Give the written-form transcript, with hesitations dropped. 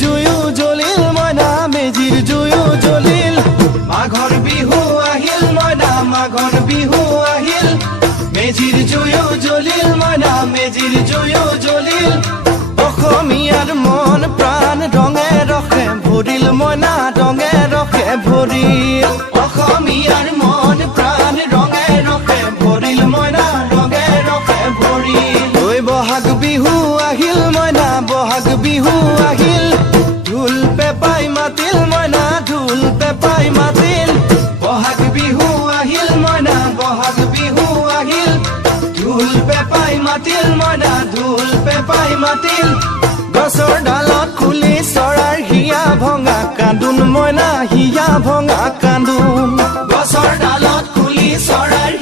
জুয়ো জ্বলিল মইনা মেজিৰ জুয়ো জ্বলিল মাঘৰ বিহু আহিল মইনা মাঘৰ বিহু আহিল মেজিৰ জুয়ো জ্বলিল মইনা মেজিৰ জুয়ো জ্বলিল অসমীয়াৰ মন প্ৰাণ ৰঙে ৰখে ভৰিল মইনা ৰঙে ৰখে ভৰিল অসমীয়াৰ মন প্ৰাণ ৰঙে ৰখে ভৰিল মইনা ৰঙে ৰখে ভৰিল ঐ বহাগ বিহু আহিল মইনা বহাগ বিহু আহিল ঢোল পেপাই মাতিল মইনা ঢোল পেপাই মাতিল বহাগ বিহু আহিল মইনা বহাগ বিহু আহিল ঢোল পেপাই মাতিল মইনা ঢোল পেপাই মাতিল গছৰ ডালত খুলি চৰাৰ হিয়া ভঙা কান্দোন মইনা হিয়া ভঙা কান্দোন গছৰ ডালত খুলি চৰাৰ